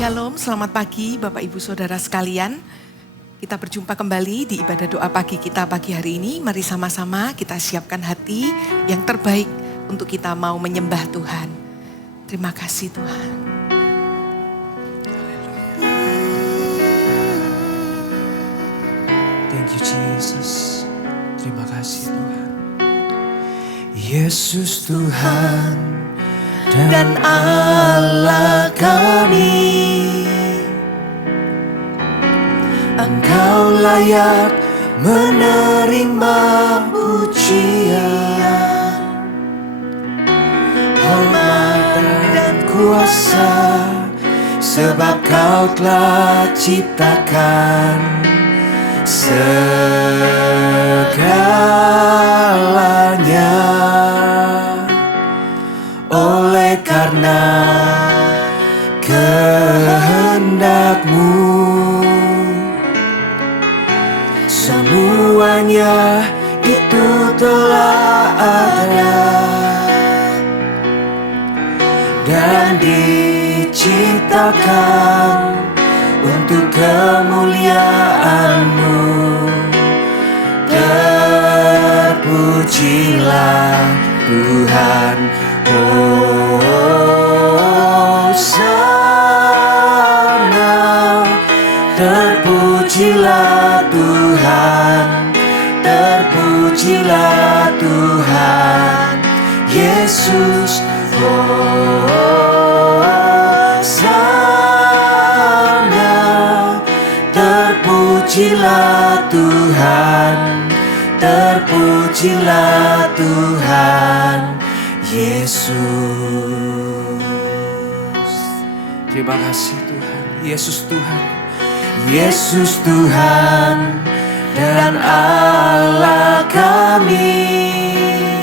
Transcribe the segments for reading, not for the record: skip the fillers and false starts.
Shalom, selamat pagi Bapak Ibu Saudara sekalian. Kita berjumpa kembali di ibadah doa pagi kita pagi hari ini. Mari sama-sama kita siapkan hati yang terbaik untuk kita mau menyembah Tuhan. Terima kasih Tuhan. Thank you Jesus. Terima kasih Tuhan. Yesus Tuhan dan Allah kami, Engkau layak menerima pujian, hormat dan kuasa, sebab Kau telah ciptakan segalanya. Oleh karena kehendak-Mu, semuanya itu telah ada dan diciptakan untuk kemuliaan-Mu. Terpujilah Tuhan, Hosana. Terpujilah Tuhan, terpujilah Tuhan Yesus, Hosana. Terpujilah Tuhan, terpujilah Tuhan Yesus. Terima kasih Tuhan. Yesus Tuhan, Yesus Tuhan dan Allah kami.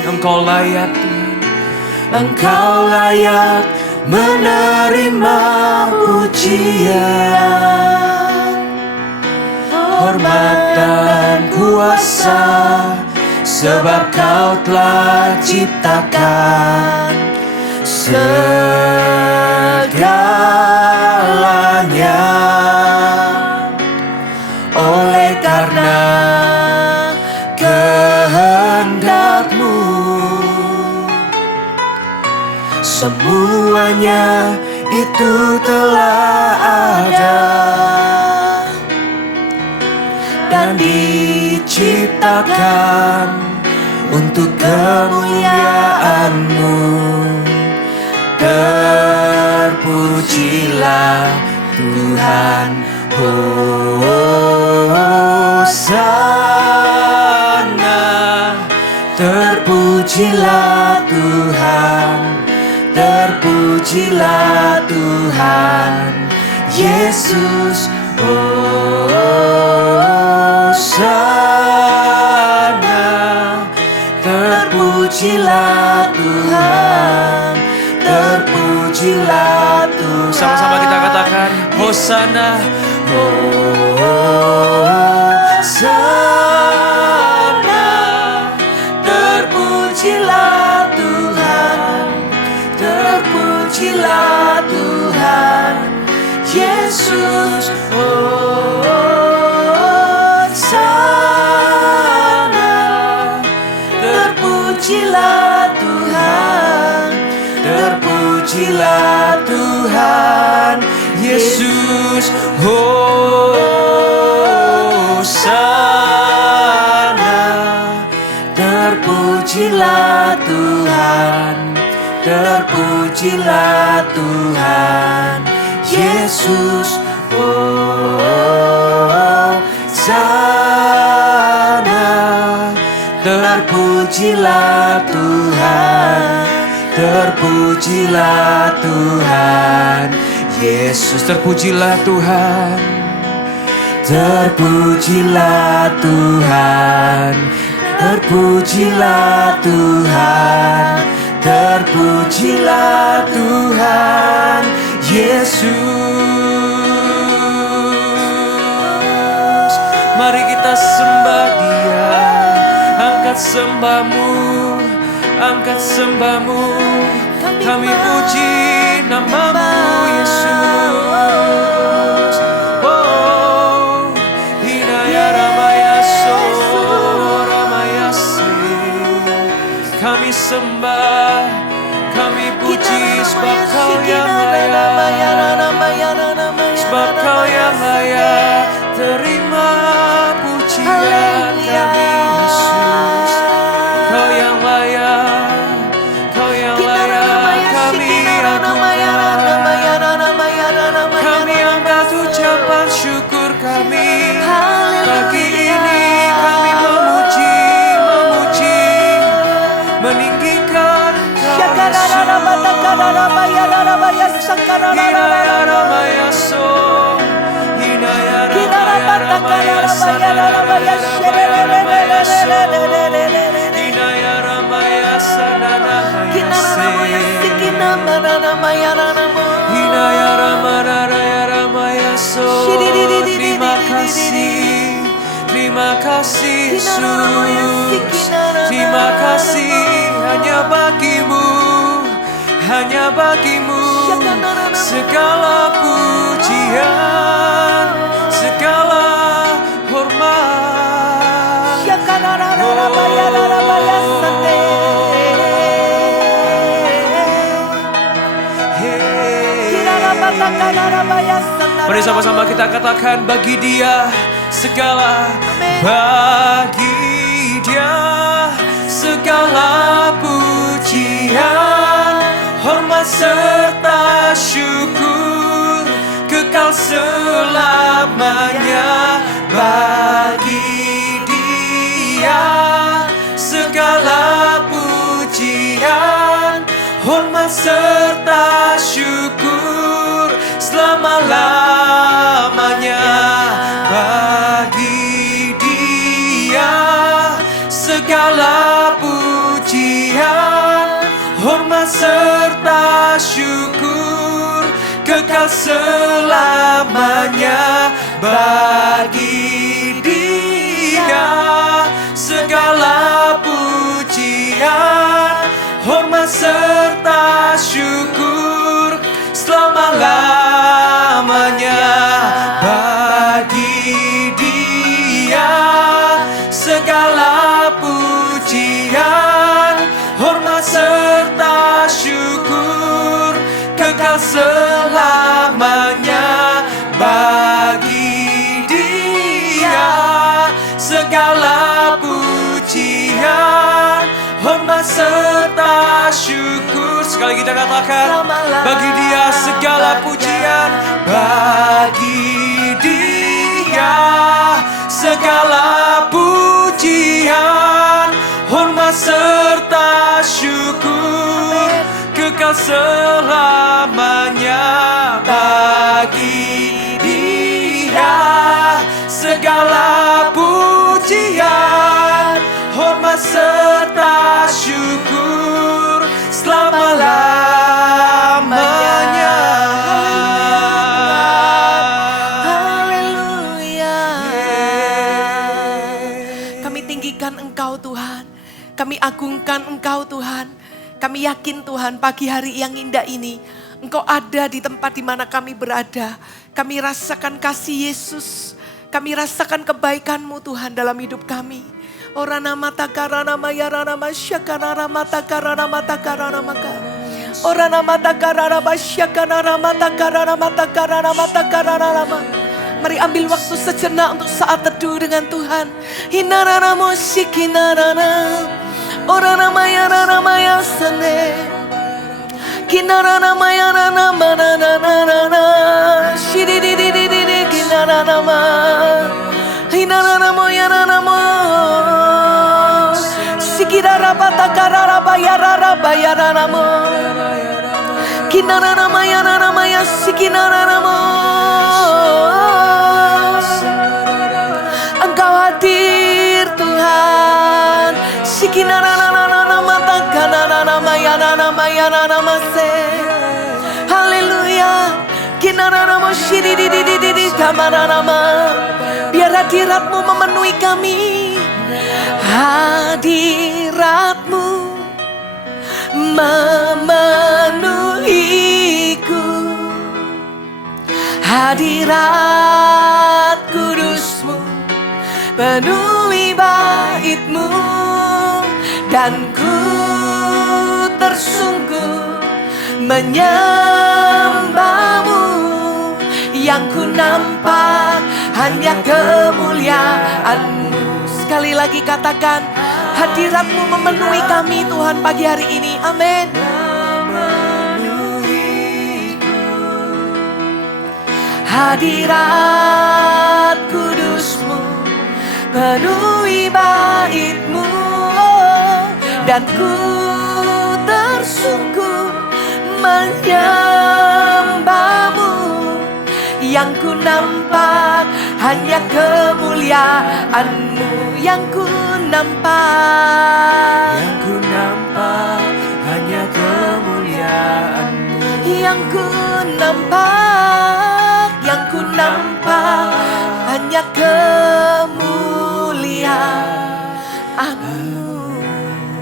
Engkau layak Tuhan, Engkau layak menerima pujian, hormat dan kuasa, sebab Kau telah ciptakan segalanya. Oleh karena kehendak-Mu, semuanya itu telah ada dan diciptakan untuk kemuliaan-Mu. Terpujilah Tuhan, Hosana. Terpujilah Tuhan, terpujilah Tuhan Yesus, Hosana. Terpujilah Tuhan, terpujilah Tuhan. Sama-sama kita katakan Hosana, Hosana. Terpujilah Tuhan, terpujilah Tuhan Yesus, Hosana. Terpujilah Tuhan, terpujilah Tuhan Yesus, Hosana. Terpujilah Tuhan, terpujilah Tuhan Yesus, Hosana. Terpujilah Tuhan, terpujilah Tuhan Yesus. Terpujilah Tuhan, terpujilah Tuhan, terpujilah Tuhan, terpujilah Tuhan Yesus. Mari kita sembah Dia, angkat sembah-Mu, angkat sembah-Mu. Kami puji nama-Mu Yesus. Terima kasih Yesus, terima kasih hanya bagimu segala pujian, segala hormat. Mari sama-sama kita katakan, bagi Dia segala, bagi Dia segala pujian, hormat serta syukur kekal selamanya. Bagi Dia segala pujian, hormat serta syukur selama-lamanya. Bagi Dia segala pujian, hormat serta syukur kekal selamanya. Bagi Dia segala pujian, hormat serta syukur selama-lamanya. Bagi Dia segala pujian, hormat serta syukur kekal selamanya. Bagi Dia segala pujian, hormat serta syukur. Sekali kita katakan, bagi Dia segala pujian, bagi Dia segala pujian, hormat serta syukur kekal selamanya. Bagi Dia segala pujian, hormat serta syukur selama-lamanya. Haleluya. Kami tinggikan Engkau Tuhan, kami agungkan Engkau Tuhan. Kami yakin Tuhan, pagi hari yang indah ini Engkau ada di tempat di mana kami berada. Kami rasakan kasih Yesus, kami rasakan kebaikan-Mu Tuhan dalam hidup kami. Orana mata karana mayarana masyakarana mata karana mata karana maka. Orana mata karana masyakarana mata karana mata karana mata karana lama. Mari ambil waktu sejenak untuk saat teduh dengan Tuhan. Hinarana musik hinarana. Orana mayarana mayasane. Kinarana mayarana mananana. Shididididididi kinarana ma. Hinarana moyarana mo. Sikirara batakarara bayarara bayarana mo. Kinarana mayarana maya sikinarana mo. Engkau hadir Tuhan. Sikinarana matakanana mayarana mayarana mase. Haleluya. Kinarana mo shidididididi kamarana ma. Biar hadirat-Mu memenuhi kami. Hadirat-Mu memenuhiku. Hadirat kudus-Mu penuhi bait-Mu. Dan ku tersungkur menyembah-Mu. Yang ku nampak hanya kemuliaan-Mu. Sekali lagi katakan, hadirat-Mu memenuhi kami Tuhan pagi hari ini. Amin. Hadirat kudus-Mu penuhi bait-Mu. Dan ku tersungkur menyembahmu, yang ku nampak hanya kemuliaan-Mu, yang ku nampak, Yang ku nampak hanya kemuliaan-Mu. yang ku nampak, yang ku nampak hanya kemuliaan-Mu.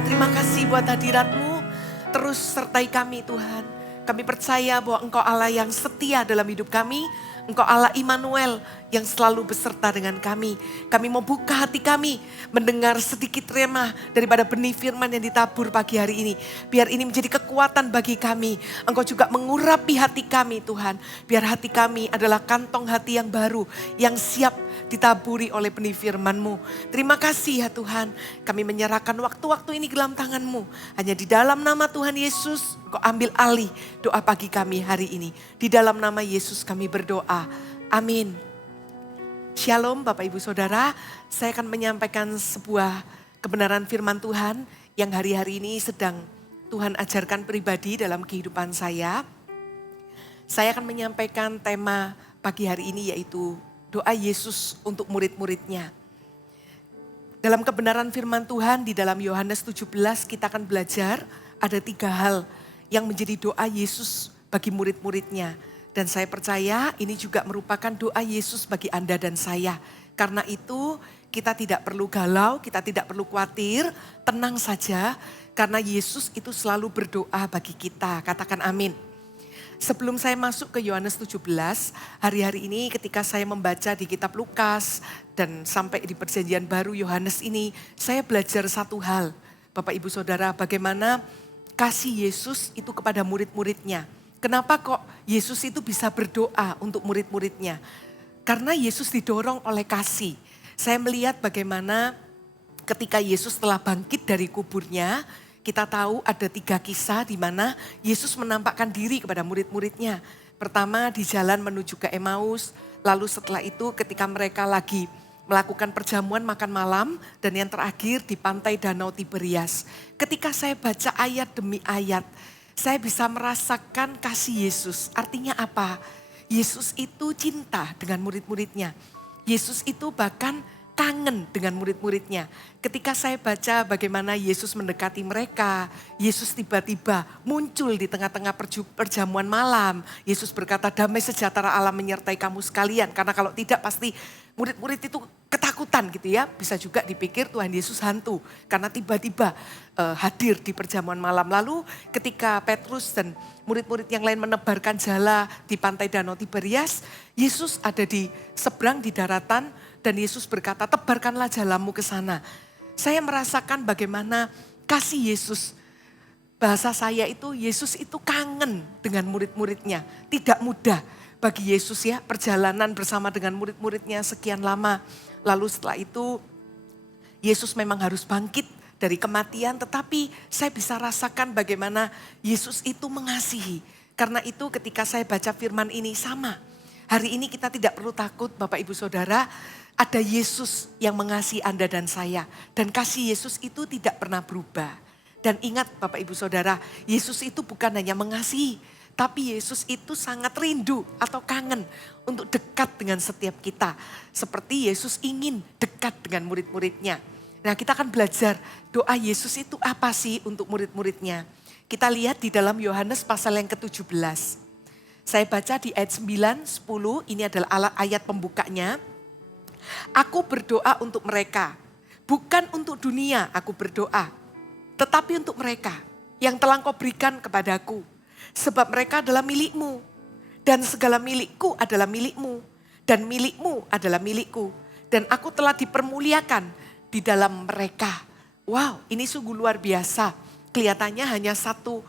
Terima kasih buat hadirat-Mu, terus sertai kami Tuhan. Kami percaya bahwa Engkau Allah yang setia dalam hidup kami. Engkau Allah Immanuel yang selalu beserta dengan kami. Kami mau buka hati kami mendengar sedikit remah daripada benih firman yang ditabur pagi hari ini. Biar ini menjadi kekuatan bagi kami. Engkau juga mengurapi hati kami Tuhan. Biar hati kami adalah kantong hati yang baru, yang siap ditaburi oleh benih firman-Mu. Terima kasih ya Tuhan. Kami menyerahkan waktu-waktu ini ke dalam tangan-Mu. Hanya di dalam nama Tuhan Yesus, Engkau ambil alih doa pagi kami hari ini. Di dalam nama Yesus kami berdoa. Amin. Shalom Bapak Ibu Saudara, saya akan menyampaikan sebuah kebenaran firman Tuhan yang hari-hari ini sedang Tuhan ajarkan pribadi dalam kehidupan saya. Saya akan menyampaikan tema pagi hari ini yaitu doa Yesus untuk murid-muridnya. Dalam kebenaran firman Tuhan di dalam Yohanes 17 kita akan belajar ada 3 hal yang menjadi doa Yesus bagi murid-muridnya. Dan saya percaya ini juga merupakan doa Yesus bagi Anda dan saya. Karena itu kita tidak perlu galau, kita tidak perlu khawatir, tenang saja. Karena Yesus itu selalu berdoa bagi kita, katakan amin. Sebelum saya masuk ke Yohanes 17, hari-hari ini ketika saya membaca di kitab Lukas dan sampai di perjanjian baru Yohanes ini, saya belajar satu hal. Bapak Ibu Saudara, bagaimana kasih Yesus itu kepada murid-muridnya. Kenapa kok Yesus itu bisa berdoa untuk murid-muridnya? Karena Yesus didorong oleh kasih. Saya melihat bagaimana ketika Yesus telah bangkit dari kuburnya, kita tahu ada 3 kisah di mana Yesus menampakkan diri kepada murid-muridnya. Pertama di jalan menuju ke Emmaus, lalu setelah itu ketika mereka lagi melakukan perjamuan makan malam, dan yang terakhir di pantai Danau Tiberias. Ketika saya baca ayat demi ayat, saya bisa merasakan kasih Yesus. Artinya apa? Yesus itu cinta dengan murid-muridnya. Yesus itu bahkan kangen dengan murid-muridnya. Ketika saya baca bagaimana Yesus mendekati mereka, Yesus tiba-tiba muncul di tengah-tengah perjamuan malam. Yesus berkata, damai sejahtera Allah menyertai kamu sekalian. Karena kalau tidak pasti murid-murid itu ketakutan gitu ya. Bisa juga dipikir Tuhan Yesus hantu. Karena tiba-tiba hadir di perjamuan malam. Lalu ketika Petrus dan murid-murid yang lain menebarkan jala di pantai Danau Tiberias, Yesus ada di seberang di daratan dan Yesus berkata, tebarkanlah jalamu ke sana. Saya merasakan bagaimana kasih Yesus. Bahasa saya itu, Yesus itu kangen dengan murid-muridnya. Tidak mudah bagi Yesus ya, perjalanan bersama dengan murid-muridnya sekian lama. Lalu setelah itu, Yesus memang harus bangkit dari kematian, tetapi saya bisa rasakan bagaimana Yesus itu mengasihi. Karena itu ketika saya baca firman ini sama. Hari ini kita tidak perlu takut Bapak Ibu Saudara, ada Yesus yang mengasihi Anda dan saya. Dan kasih Yesus itu tidak pernah berubah. Dan ingat Bapak Ibu Saudara, Yesus itu bukan hanya mengasihi, tapi Yesus itu sangat rindu atau kangen untuk dekat dengan setiap kita. Seperti Yesus ingin dekat dengan murid-muridnya. Nah kita akan belajar doa Yesus itu apa sih untuk murid-muridnya. Kita lihat di dalam Yohanes pasal yang ke-17. Saya baca di ayat 9, 10, ini adalah ayat pembukanya. Aku berdoa untuk mereka, bukan untuk dunia aku berdoa, tetapi untuk mereka yang telah Engkau berikan kepadaku. Sebab mereka adalah milikmu, dan segala milikku adalah milikmu, dan milikmu adalah milikku. Dan aku telah dipermuliakan di dalam mereka. Wow, ini sungguh luar biasa. Kelihatannya hanya satu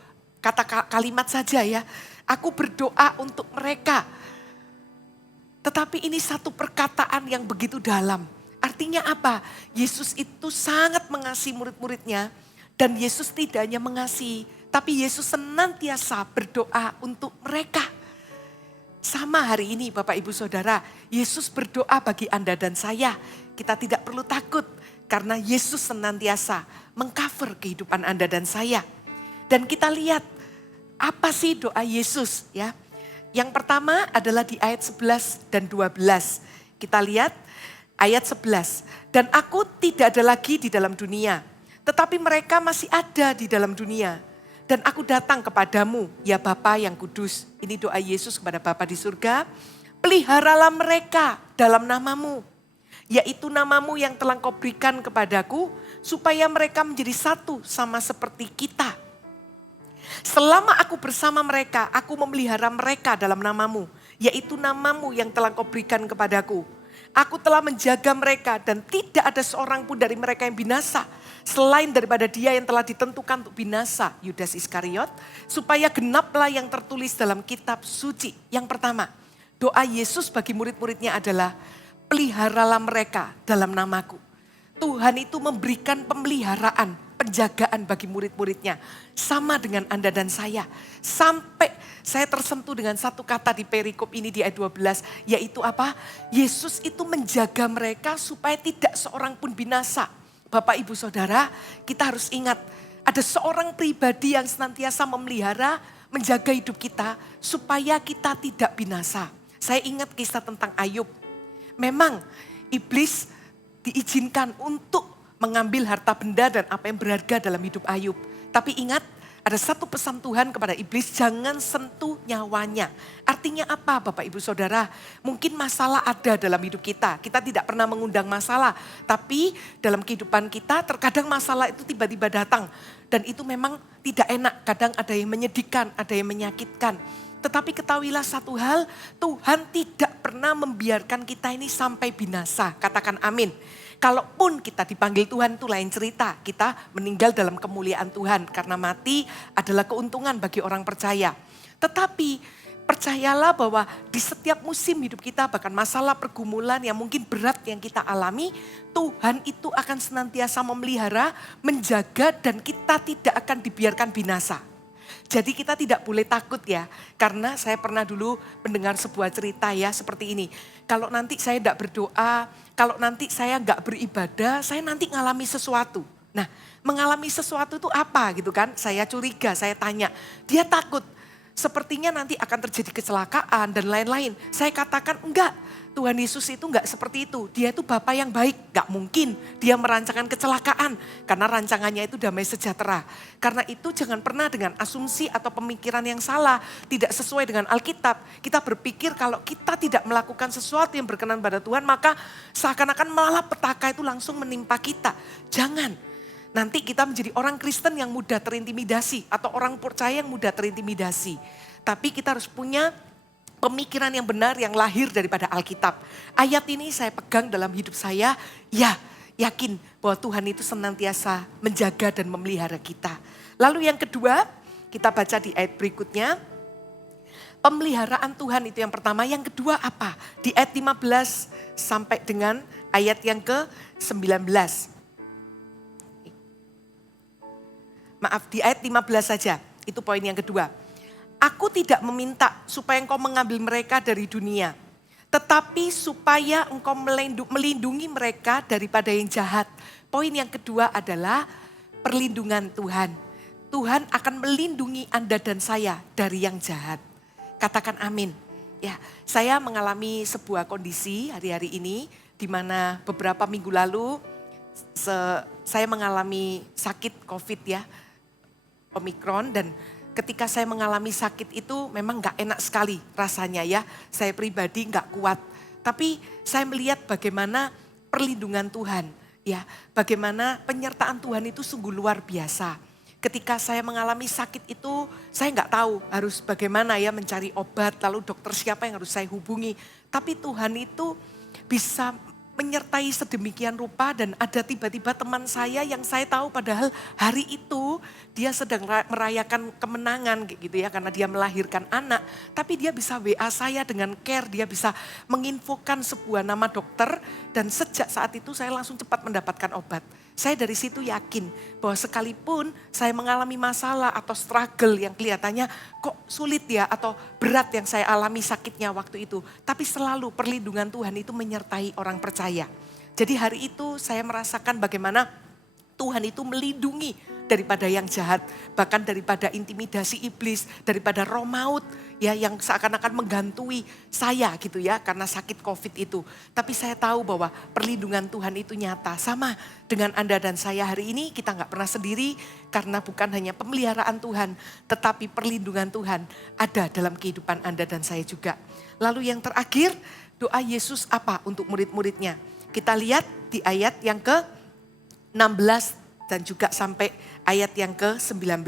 kalimat saja ya. Aku berdoa untuk mereka. Tetapi ini satu perkataan yang begitu dalam. Artinya apa? Yesus itu sangat mengasihi murid-muridnya. Dan Yesus tidak hanya mengasihi, tapi Yesus senantiasa berdoa untuk mereka. Sama hari ini Bapak Ibu Saudara, Yesus berdoa bagi Anda dan saya. Kita tidak perlu takut karena Yesus senantiasa mengcover kehidupan Anda dan saya. Dan kita lihat Apa sih doa Yesus ya? Yang pertama adalah di ayat 11 dan 12. Kita lihat ayat 11. Dan aku tidak ada lagi di dalam dunia, tetapi mereka masih ada di dalam dunia. Dan aku datang kepadamu, ya Bapa yang kudus. Ini doa Yesus kepada Bapa di surga. Peliharalah mereka dalam namamu, yaitu namamu yang telah kau berikan kepadaku, supaya mereka menjadi satu sama seperti kita. Selama aku bersama mereka, aku memelihara mereka dalam namamu, yaitu namamu yang telah kau berikan kepadaku. Aku telah menjaga mereka dan tidak ada seorang pun dari mereka yang binasa, selain daripada dia yang telah ditentukan untuk binasa, Yudas Iskariot, supaya genaplah yang tertulis dalam kitab suci. Yang pertama, doa Yesus bagi murid-muridnya adalah, peliharalah mereka dalam namaku. Tuhan itu memberikan pemeliharaan, penjagaan bagi murid-muridnya. Sama dengan Anda dan saya. Sampai saya tersentuh dengan satu kata di perikop ini di ayat 12. Yaitu apa? Yesus itu menjaga mereka supaya tidak seorang pun binasa. Bapak, Ibu, Saudara, kita harus ingat. Ada seorang pribadi yang senantiasa memelihara, menjaga hidup kita supaya kita tidak binasa. Saya ingat kisah tentang Ayub. Memang iblis diizinkan untuk mengambil harta benda dan apa yang berharga dalam hidup Ayub. Tapi ingat, ada satu pesan Tuhan kepada iblis, jangan sentuh nyawanya. Artinya apa Bapak Ibu Saudara? Mungkin masalah ada dalam hidup kita. Kita tidak pernah mengundang masalah. Tapi dalam kehidupan kita terkadang masalah itu tiba-tiba datang. Dan itu memang tidak enak. Kadang ada yang menyedihkan, ada yang menyakitkan. Tetapi ketahuilah satu hal, Tuhan tidak pernah membiarkan kita ini sampai binasa. Katakan amin. Kalaupun kita dipanggil Tuhan itu lain cerita. Kita meninggal dalam kemuliaan Tuhan. Karena mati adalah keuntungan bagi orang percaya. Tetapi percayalah bahwa di setiap musim hidup kita, bahkan masalah pergumulan yang mungkin berat yang kita alami, Tuhan itu akan senantiasa memelihara, menjaga, dan kita tidak akan dibiarkan binasa. Jadi kita tidak boleh takut ya, karena saya pernah dulu mendengar sebuah cerita ya seperti ini. Kalau nanti saya tidak berdoa, kalau nanti saya nggak beribadah, saya nanti ngalami sesuatu. Nah, mengalami sesuatu itu apa gitu kan? Saya curiga, saya tanya. Dia takut, sepertinya nanti akan terjadi kecelakaan dan lain-lain. Saya katakan enggak. Tuhan Yesus itu enggak seperti itu. Dia itu Bapa yang baik. Enggak mungkin dia merancangkan kecelakaan. Karena rancangannya itu damai sejahtera. Karena itu jangan pernah dengan asumsi atau pemikiran yang salah. Tidak sesuai dengan Alkitab. Kita berpikir kalau kita tidak melakukan sesuatu yang berkenan pada Tuhan. Maka seakan-akan malah petaka itu langsung menimpa kita. Jangan. Nanti kita menjadi orang Kristen yang mudah terintimidasi. Atau orang percaya yang mudah terintimidasi. Tapi kita harus punya pemikiran yang benar yang lahir daripada Alkitab. Ayat ini saya pegang dalam hidup saya, ya yakin bahwa Tuhan itu senantiasa menjaga dan memelihara kita. Lalu yang kedua, kita baca di ayat berikutnya, pemeliharaan Tuhan itu yang pertama. Yang kedua apa? Di ayat 15 sampai dengan ayat yang ke-19. Maaf, di ayat 15 saja, itu poin yang kedua. Aku tidak meminta supaya engkau mengambil mereka dari dunia, tetapi supaya engkau melindungi mereka daripada yang jahat. Poin yang kedua adalah perlindungan Tuhan. Tuhan akan melindungi Anda dan saya dari yang jahat. Katakan amin. Ya, saya mengalami sebuah kondisi hari-hari ini di mana beberapa minggu lalu saya mengalami sakit COVID ya, Omikron, dan ketika saya mengalami sakit itu memang gak enak sekali rasanya ya. Saya pribadi gak kuat. Tapi saya melihat bagaimana perlindungan Tuhan. Ya, bagaimana penyertaan Tuhan itu sungguh luar biasa. Ketika saya mengalami sakit itu saya gak tahu harus bagaimana ya mencari obat. Lalu dokter siapa yang harus saya hubungi. Tapi Tuhan itu bisa menyertai sedemikian rupa, dan ada tiba-tiba teman saya yang saya tahu padahal hari itu dia sedang merayakan kemenangan gitu ya, karena dia melahirkan anak. Tapi dia bisa WA saya dengan care, dia bisa menginfokan sebuah nama dokter, dan sejak saat itu saya langsung cepat mendapatkan obat. Saya dari situ yakin bahwa sekalipun saya mengalami masalah atau struggle yang kelihatannya kok sulit ya atau berat yang saya alami sakitnya waktu itu. Tapi selalu perlindungan Tuhan itu menyertai orang percaya. Jadi hari itu saya merasakan bagaimana Tuhan itu melindungi daripada yang jahat, bahkan daripada intimidasi iblis, daripada roh maut ya yang seakan-akan menggantui saya gitu ya karena sakit COVID itu. Tapi saya tahu bahwa perlindungan Tuhan itu nyata. Sama dengan Anda dan saya hari ini, kita nggak pernah sendiri karena bukan hanya pemeliharaan Tuhan, tetapi perlindungan Tuhan ada dalam kehidupan Anda dan saya juga. Lalu yang terakhir, doa Yesus apa untuk murid-muridnya? Kita lihat di ayat yang ke-16 dan juga sampai ayat yang ke-19.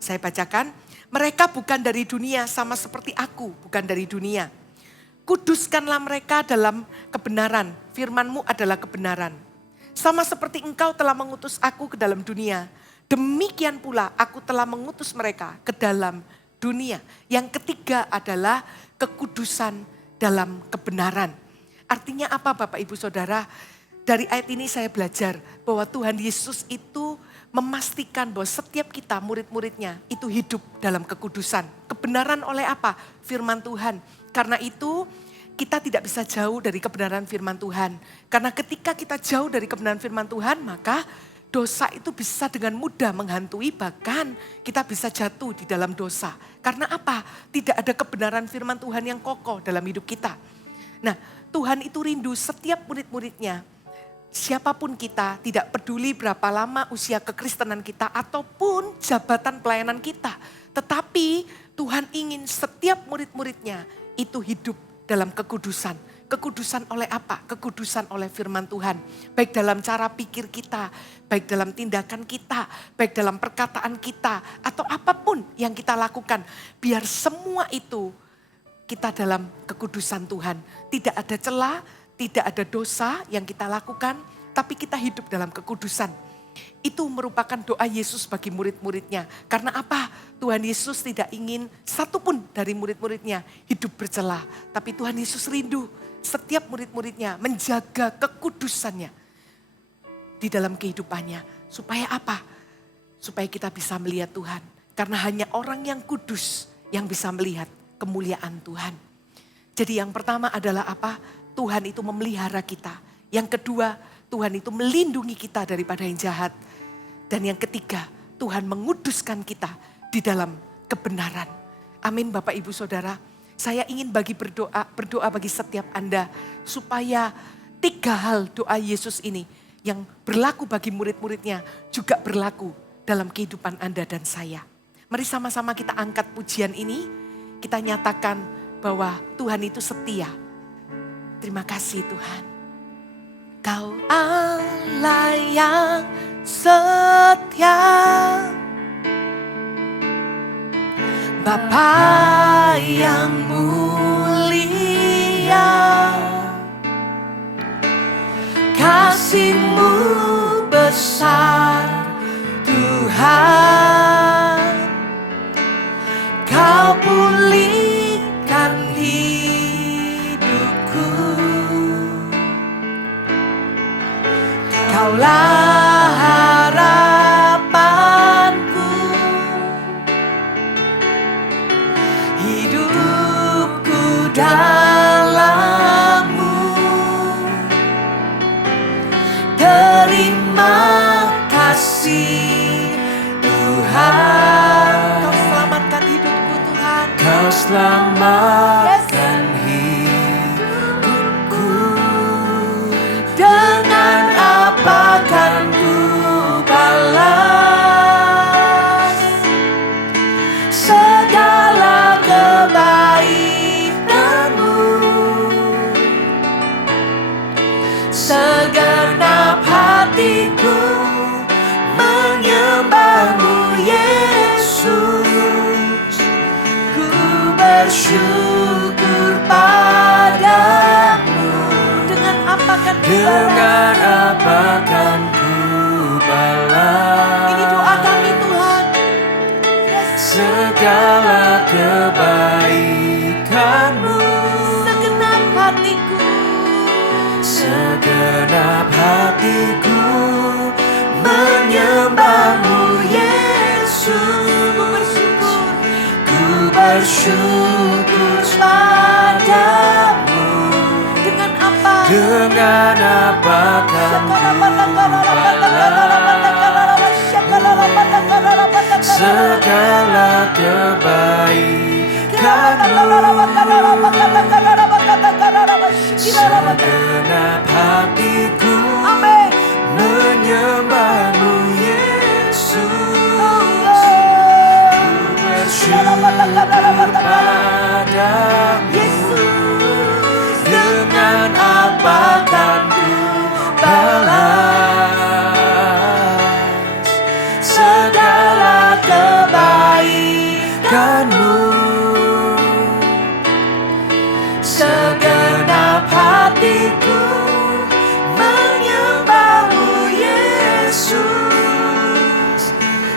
Saya bacakan, mereka bukan dari dunia sama seperti aku bukan dari dunia. Kuduskanlah mereka dalam kebenaran, firman-Mu adalah kebenaran. Sama seperti Engkau telah mengutus aku ke dalam dunia, demikian pula aku telah mengutus mereka ke dalam dunia. Yang ketiga adalah kekudusan dalam kebenaran. Artinya apa Bapak Ibu Saudara? Dari ayat ini saya belajar bahwa Tuhan Yesus itu memastikan bahwa setiap kita murid-muridnya itu hidup dalam kekudusan. Kebenaran oleh apa? Firman Tuhan. Karena itu kita tidak bisa jauh dari kebenaran firman Tuhan. Karena ketika kita jauh dari kebenaran firman Tuhan, maka dosa itu bisa dengan mudah menghantui, bahkan kita bisa jatuh di dalam dosa. Karena apa? Tidak ada kebenaran firman Tuhan yang kokoh dalam hidup kita. Nah, Tuhan itu rindu setiap murid-muridnya. Siapapun kita, tidak peduli berapa lama usia kekristenan kita ataupun jabatan pelayanan kita. Tetapi Tuhan ingin setiap murid-muridnya itu hidup dalam kekudusan. Kekudusan oleh apa? Kekudusan oleh firman Tuhan. Baik dalam cara pikir kita, baik dalam tindakan kita, baik dalam perkataan kita, atau apapun yang kita lakukan. Biar semua itu kita dalam kekudusan Tuhan. Tidak ada celah, tidak ada dosa yang kita lakukan, tapi kita hidup dalam kekudusan. Itu merupakan doa Yesus bagi murid-muridnya. Karena apa? Tuhan Yesus tidak ingin satupun dari murid-muridnya hidup bercelah. Tapi Tuhan Yesus rindu setiap murid-muridnya menjaga kekudusannya di dalam kehidupannya. Supaya apa? Supaya kita bisa melihat Tuhan. Karena hanya orang yang kudus yang bisa melihat kemuliaan Tuhan. Jadi yang pertama adalah apa? Tuhan itu memelihara kita. Yang kedua, Tuhan itu melindungi kita daripada yang jahat. Dan yang ketiga, Tuhan menguduskan kita di dalam kebenaran. Amin Bapak Ibu Saudara. Saya ingin berdoa bagi setiap Anda. Supaya 3 hal doa Yesus ini yang berlaku bagi murid-muridnya juga berlaku dalam kehidupan Anda dan saya. Mari sama-sama kita angkat pujian ini. Kita nyatakan bahwa Tuhan itu setia. Terima kasih Tuhan. Kau Allah yang setia, Bapa yang mulia, kasih-Mu besar Tuhan. Kau pulihkan hidupku, Kaulah harapanku, hidupku dalam-Mu. Terima kasih Tuhan. Kau selamatkan hidupku Tuhan. Kau selamatkan hidupku. Dengan apa kan ku balas segala kebaikan-Mu? Segenap hatiku menyembah-Mu Yesus. Ku bersyukur padamu. Dengan apa kan ku balas? Ini doa kami Tuhan. Segala kebaikan-Mu. Segenap hatiku. Segenap hatiku menyembah-Mu Yesus. Ku bersyukur padamu. Dengan apa? Dengan apa kan ku balas? Segenap hatiku menyembahmu Yesus. Ku bersyukur padamu. Dengan apa kan ku balas segala kebaikanmu. Segenap hatiku menyembahmu Yesus.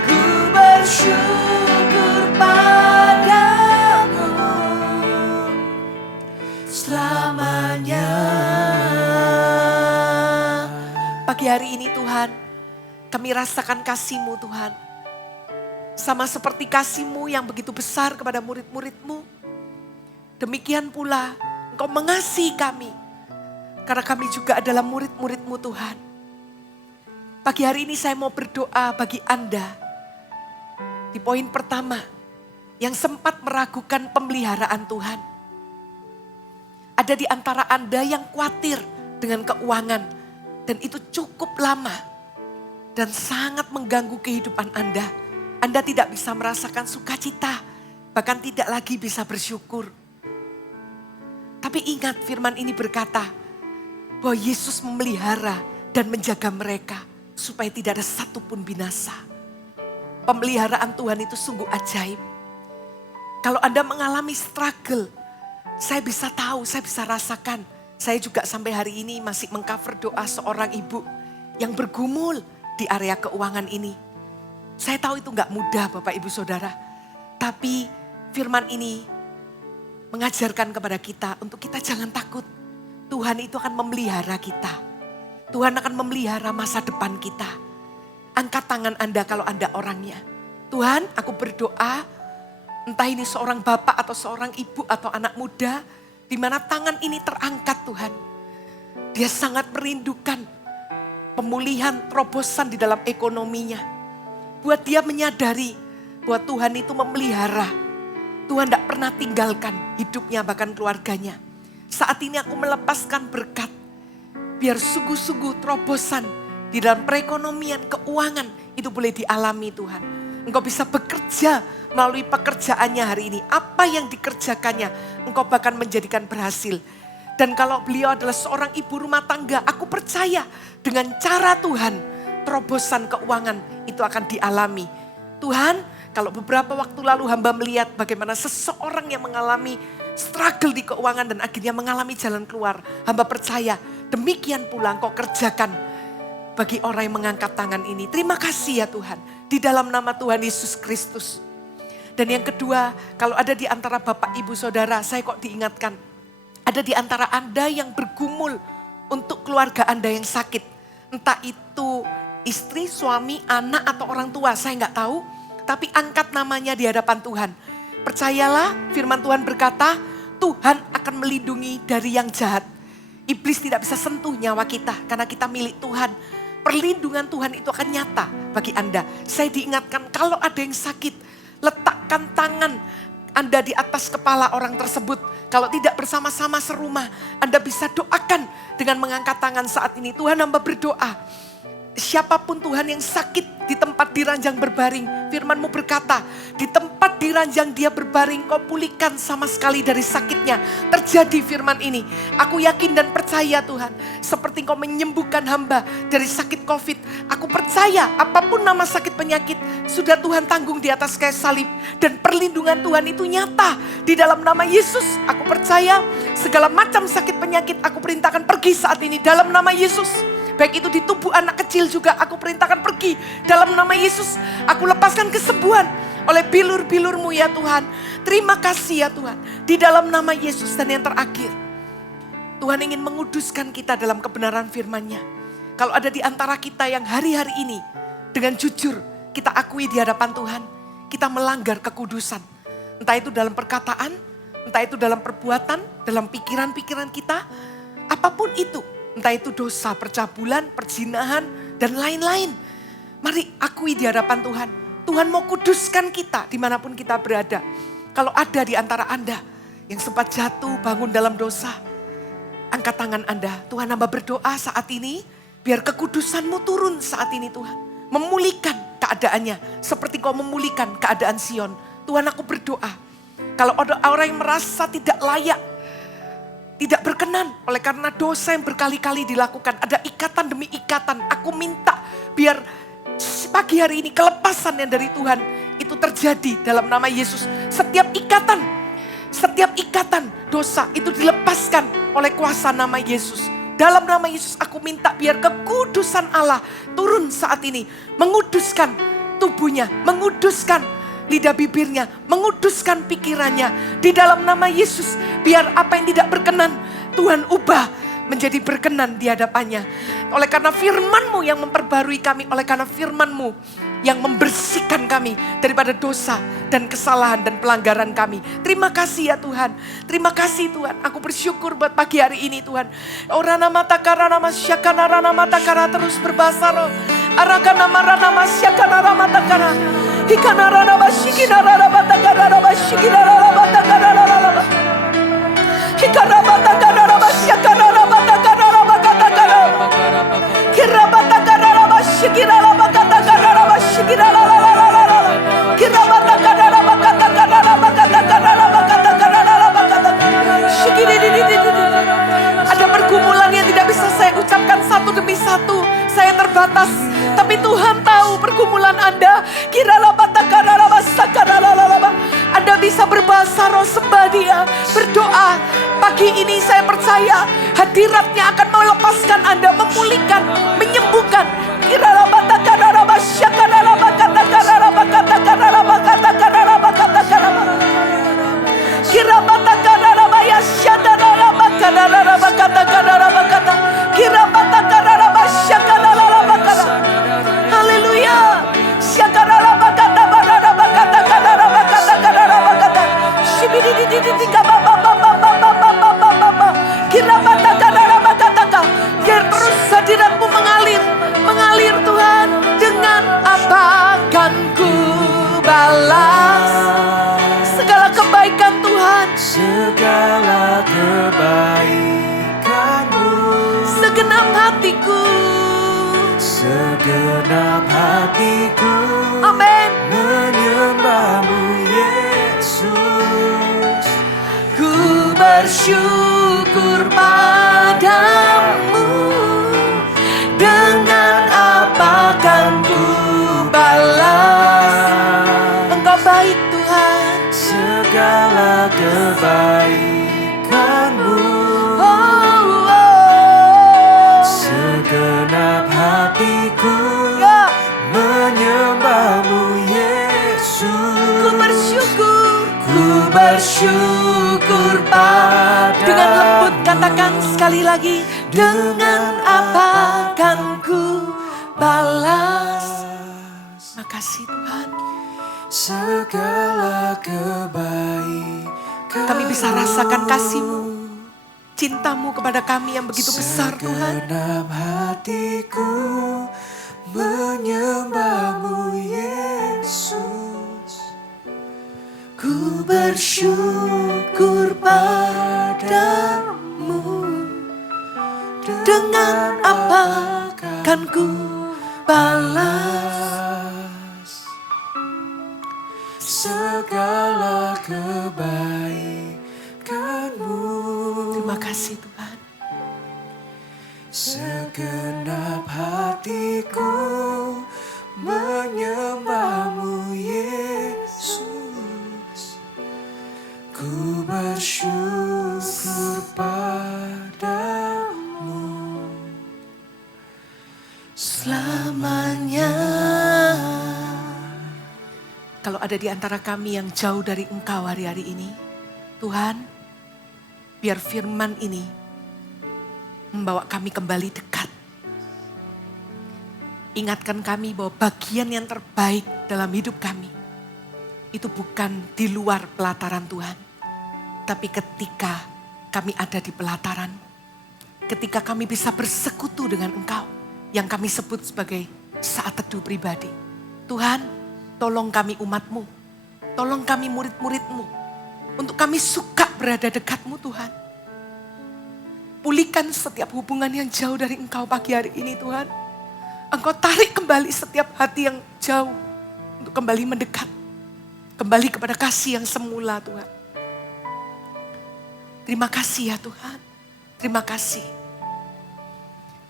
Ku bersyukur padamu selamanya. Pagi hari ini Tuhan, kami rasakan kasih-Mu Tuhan. Sama seperti kasih-Mu yang begitu besar kepada murid-murid-Mu. Demikian pula Engkau mengasihi kami. Karena kami juga adalah murid-murid-Mu Tuhan. Pagi hari ini saya mau berdoa bagi Anda. Di poin pertama, yang sempat meragukan pemeliharaan Tuhan. Ada di antara Anda yang khawatir dengan keuangan. Dan itu cukup lama. Dan sangat mengganggu kehidupan Anda. Anda tidak bisa merasakan sukacita. Bahkan tidak lagi bisa bersyukur. Tapi ingat firman ini berkata bahwa Yesus memelihara dan menjaga mereka supaya tidak ada satupun binasa. Pemeliharaan Tuhan itu sungguh ajaib. Kalau Anda mengalami struggle, saya bisa tahu, saya bisa rasakan. Saya juga sampai hari ini masih mengcover doa seorang ibu yang bergumul di area keuangan ini. Saya tahu itu gak mudah Bapak Ibu Saudara. Tapi firman ini mengajarkan kepada kita untuk kita jangan takut. Tuhan itu akan memelihara kita. Tuhan akan memelihara masa depan kita. Angkat tangan Anda kalau Anda orangnya. Tuhan, aku berdoa, entah ini seorang bapak atau seorang ibu atau anak muda, di mana tangan ini terangkat Tuhan. Dia sangat merindukan pemulihan, terobosan di dalam ekonominya. Buat dia menyadari bahwa Tuhan itu memelihara. Tuhan tidak pernah tinggalkan hidupnya bahkan keluarganya. Saat ini aku melepaskan berkat. Biar sungguh-sungguh terobosan di dalam perekonomian, keuangan itu boleh dialami Tuhan. Engkau bisa bekerja melalui pekerjaannya hari ini. Apa yang dikerjakannya engkau bahkan menjadikan berhasil. Dan kalau beliau adalah seorang ibu rumah tangga, aku percaya dengan cara Tuhan terobosan keuangan itu akan dialami. Tuhan, kalau beberapa waktu lalu hamba melihat bagaimana seseorang yang mengalami struggle di keuangan dan akhirnya mengalami jalan keluar. Hamba percaya demikian pula engkau kerjakan bagi orang yang mengangkat tangan ini. Terima kasih ya Tuhan. Di dalam nama Tuhan Yesus Kristus. Dan yang kedua, kalau ada di antara Bapak Ibu Saudara, saya kok diingatkan. Ada di antara Anda yang bergumul untuk keluarga Anda yang sakit. Entah itu istri, suami, anak atau orang tua, saya nggak tahu. Tapi angkat namanya di hadapan Tuhan. Percayalah firman Tuhan berkata, Tuhan akan melindungi dari yang jahat. Iblis tidak bisa sentuh nyawa kita karena kita milik Tuhan. Perlindungan Tuhan itu akan nyata bagi Anda. Saya diingatkan kalau ada yang sakit, letakkan tangan Anda di atas kepala orang tersebut. Kalau tidak bersama-sama serumah, Anda bisa doakan dengan mengangkat tangan saat ini. Tuhan, hamba berdoa. Siapapun Tuhan yang sakit di tempat di ranjang berbaring, firman-Mu berkata, di tempat di ranjang dia berbaring, kau pulihkan sama sekali dari sakitnya. Terjadi firman ini. Aku yakin dan percaya Tuhan, seperti kau menyembuhkan hamba dari sakit COVID. Aku percaya apapun nama sakit penyakit, sudah Tuhan tanggung di atas kayu salib. Dan perlindungan Tuhan itu nyata di dalam nama Yesus. Aku percaya segala macam sakit penyakit aku perintahkan pergi saat ini dalam nama Yesus. Baik itu di tubuh anak kecil juga aku perintahkan pergi dalam nama Yesus. Aku lepaskan kesembuhan oleh bilur-bilur-Mu ya Tuhan. Terima kasih ya Tuhan. Di dalam nama Yesus. Dan yang terakhir, Tuhan ingin menguduskan kita dalam kebenaran firman-Nya. Kalau ada di antara kita yang hari-hari ini dengan jujur kita akui di hadapan Tuhan, kita melanggar kekudusan. Entah itu dalam perkataan, entah itu dalam perbuatan, dalam pikiran-pikiran kita, apapun itu. Entah itu dosa, percabulan, perzinahan, dan lain-lain. Mari akui di hadapan Tuhan. Tuhan mau kuduskan kita dimanapun kita berada. Kalau ada di antara Anda yang sempat jatuh bangun dalam dosa, angkat tangan Anda. Tuhan, hamba berdoa saat ini, biar kekudusan-Mu turun saat ini Tuhan. Memulihkan keadaannya, seperti Kau memulihkan keadaan Sion. Tuhan, aku berdoa, kalau ada orang yang merasa tidak layak, tidak berkenan oleh karena dosa yang berkali-kali dilakukan, ada ikatan demi ikatan, aku minta biar pagi hari ini kelepasan yang dari Tuhan itu terjadi dalam nama Yesus. Setiap ikatan dosa itu dilepaskan oleh kuasa nama Yesus. Dalam nama Yesus aku minta biar kekudusan Allah turun saat ini. Menguduskan tubuhnya, menguduskan lidah bibirnya, menguduskan pikirannya. Di dalam nama Yesus, biar apa yang tidak berkenan, Tuhan ubah menjadi berkenan di hadapannya. Oleh karena firman-Mu yang memperbarui kami, oleh karena firman-Mu yang membersihkan kami daripada dosa dan kesalahan dan pelanggaran kami. Terima kasih ya Tuhan. Terima kasih Tuhan. Aku bersyukur buat pagi hari ini Tuhan. Orana mata karana masyakana rana mata kara terus berbahasa roh. Arakana marana masyakana rana mata kara. Hikana rana masyikina rana mata kara rana masyikina rana mata kara rana mata. Hikana mata kara rana masyakana rana mata kara rana mata kara. Kira mata kara rana masyikina rana mata kara rana masyikina rana rana. Kira mata kara rana mata kara rana mata kara rana mata kara rana mata kara. Shikini di. Ada pergumulan yang tidak bisa saya ucapkan satu demi satu. Saya terbatas. Tapi Tuhan tahu pergumulan Anda. Anda bisa berbahasa roh, sembah Dia, berdoa. Pagi ini saya percaya hadiratnya akan melepaskan Anda, memulihkan, menyembuhkan. Haleluya. Biar terus hadirat-Mu mengalir Tuhan. Dengan apa kan ku balas segala kebaikan Tuhan, segala kebaikan-Mu, segenap hatiku, amin, menyembah-Mu Yesus. ku bersyukur padamu. Dengan apa kan ku balas? Engkau baik Tuhan, Segala kebaikan-Mu, oh. segenap hatiku Ya, menyembah-Mu Yesus. ku bersyukur padamu. Dengan lembut katakan sekali lagi, dengan apa kan ku balas? Makasih Tuhan. Segala kebaikan, Kami bisa rasakan kasih-Mu, cinta-Mu kepada kami yang begitu besar Tuhan. segenap hatiku menyembah-Mu Yesus. Ku bersyukur padamu. Dengan apa kan ku balas? Segala kebaikan-Mu, Terima kasih Tuhan. segenap hatiku menyembah-Mu Yesus. Ku bersyukur padamu Selamanya. Kalau ada di antara kami yang jauh dari Engkau hari-hari ini, Tuhan, biar firman ini membawa kami kembali dekat. Ingatkan kami bahwa bagian yang terbaik dalam hidup kami itu bukan di luar pelataran Tuhan, tapi ketika kami ada di pelataran, ketika kami bisa bersekutu dengan Engkau, yang kami sebut sebagai saat teduh pribadi. Tuhan, Tolong kami umat-Mu, tolong kami murid-murid-Mu, untuk kami suka berada dekat-Mu Tuhan. Pulihkan setiap hubungan yang jauh dari Engkau pagi hari ini Tuhan. Engkau tarik kembali setiap hati yang jauh untuk kembali mendekat. Kembali kepada kasih yang semula Tuhan. Terima kasih ya Tuhan. Terima kasih.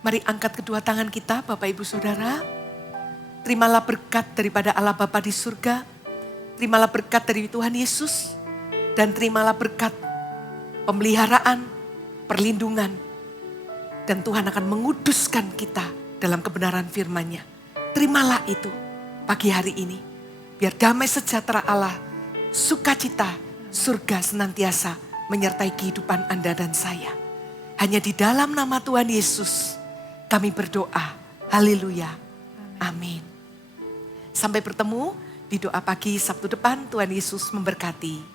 Mari angkat kedua tangan kita Bapak Ibu Saudara. Terimalah berkat daripada Allah Bapa di surga. Terimalah berkat dari Tuhan Yesus. Dan terimalah berkat pemeliharaan, perlindungan. Dan Tuhan akan menguduskan kita dalam kebenaran firman-Nya. Terimalah itu pagi hari ini. Biar damai sejahtera Allah, sukacita, surga senantiasa menyertai kehidupan Anda dan saya. Hanya di dalam nama Tuhan Yesus kami berdoa. Haleluya. Amin. Sampai bertemu di doa pagi Sabtu depan. Tuhan Yesus memberkati.